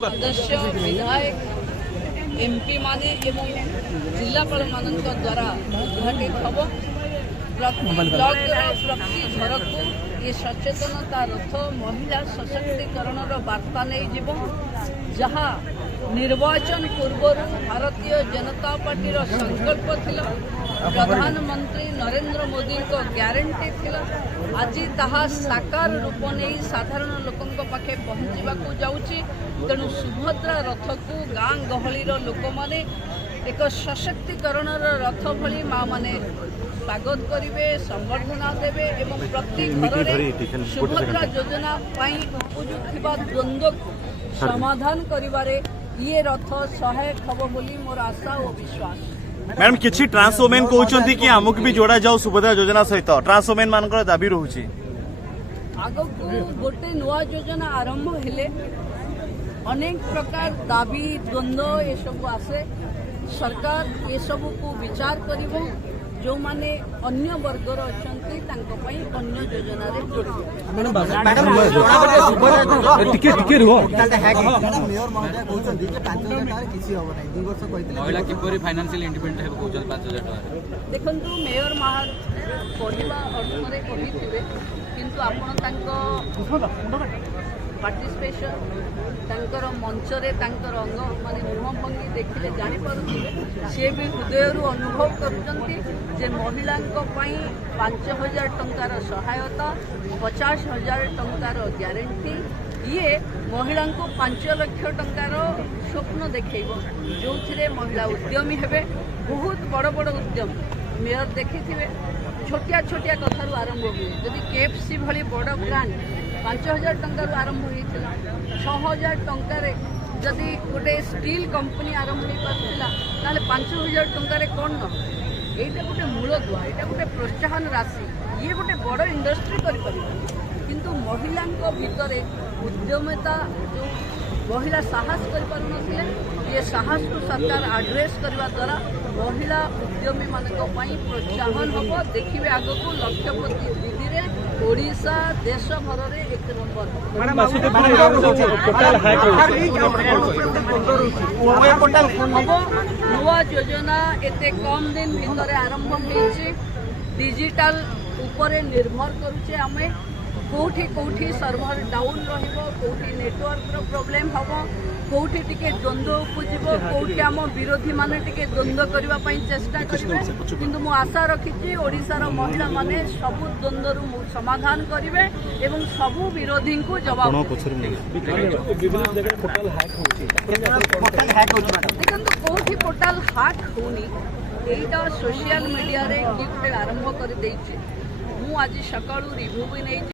सदस्य विधायक एमपी माने एवं जिलापाल मान द्वारा उद्घाटित हम प्रति ब्लॉक प्रति घर को ये सचेतनता रथ महिला सशक्तिकरण वार्ता नहीं जीव जहाँ निर्वाचन पूर्व भारतीय जनता पार्टी संकल्प थिला प्रधानमंत्री नरेंद्र मोदी को ग्यारंटी थिला आज ताहा साकार रूप नहीं साधारण लोकों पाखे पहुँचवा जाऊँगी तेणु सुभद्रा रथ को गाँ गहलीर लोक माने एक सशक्तिकरण रथ भली माँ माने स्वागत करेंगे संबर्धना देवे एवं प्रति घर में सुभद्रा योजना उपयुक्त द्वंद्व को समाधान करिबारे ये रथ सहायक हम बोली मोर आशा और विश्वास। मैडम किछि ट्रांस वोमेन कहउछंती कि हमक भी जोड़ा जाऊ सुभद्रा योजना सहित ट्रांस वोमेन मानकर दाबी रहउछि आगकू गोटे नुआ योजना आरंभ हेले अनेक प्रकार दाबी द्वंद्व ये सब आसे सरकार ये सब को विचार करिवो जो माने अन्य वर्गर अछंती तांको पई अन्य योजना रे जोड़िबो। टिके रुहो मैडम मेयर महोदय कहउछंती जे 5000 टाका किछि होबो नै 2 वर्ष कहितले महिला किपरि फाइनांशियल इंडिपेंडेंट हेबो कहउछन 5000 टाका देखंतु मेयर महोदय पढिबा अर्थ रे कहिथिबे किंतु आपण तांको पार्टिसिपेशन तांकर मंच रे तांकर अंग माने मुहभंगी देखिले जानि पारुथिबे से भी हृदय रु अनुभव करूचंती जे महिलांको पई 5000 टंकार सहायता 50,000 टंकार ग्यारंटी ये महिला को 5 लाख टंकार स्वप्न देखैबो जो महिला उद्यमी हेबे बहुत बड़ बड़ उद्यम मेयर देखिथिबे छोटिया छोटिया कथारू आरंभ हुए जदि केएफसी भली बड़ ब्रांड 5,000 टंकार आरंभ होता 6,000 टंकार जदि गोटे स्टील कंपनी आरंभ हो पारा ना 5,000 टंकार कौन न यहाँ गोटे मूल दुआ यहाँ गोटे प्रोत्साहन राशि ये गोटे बड़ इंडस्ट्री किंतु महिला भितर उद्यमिता जो महिला साहस कर ये साहस को सरकार आड्रेस करने द्वारा महिला उद्यमी मानी प्रोत्साहन हम देखिए आग को लक्षपति दीदी में ओडिशा देश भर में 1 नंबर नुआ योजना एते कम दिन भितर आरंभ होइछि डिजिटल उपरे निर्भर करुचे आमे कोठी कोठी सर्भर डाउन रहिबो कोठी नेटवर्क रो प्रॉब्लम हबो कोठी टिके द्वंद्व उपजिबो कोठी आम विरोधी माने टिके द्वंद्व करबा पई चेष्टा करिवे किंतु मु आशा रखिछि ओडिसा रो महिला माने सब द्वंद्व रु समाधान करिवे एवं सब विरोधी को जवाब देखंतु कोठी पोर्टल हैक होनी एटा सोशल मीडिया रे किटे आरंभ कर देछि मु आज सकाळू रिव्यू भी नै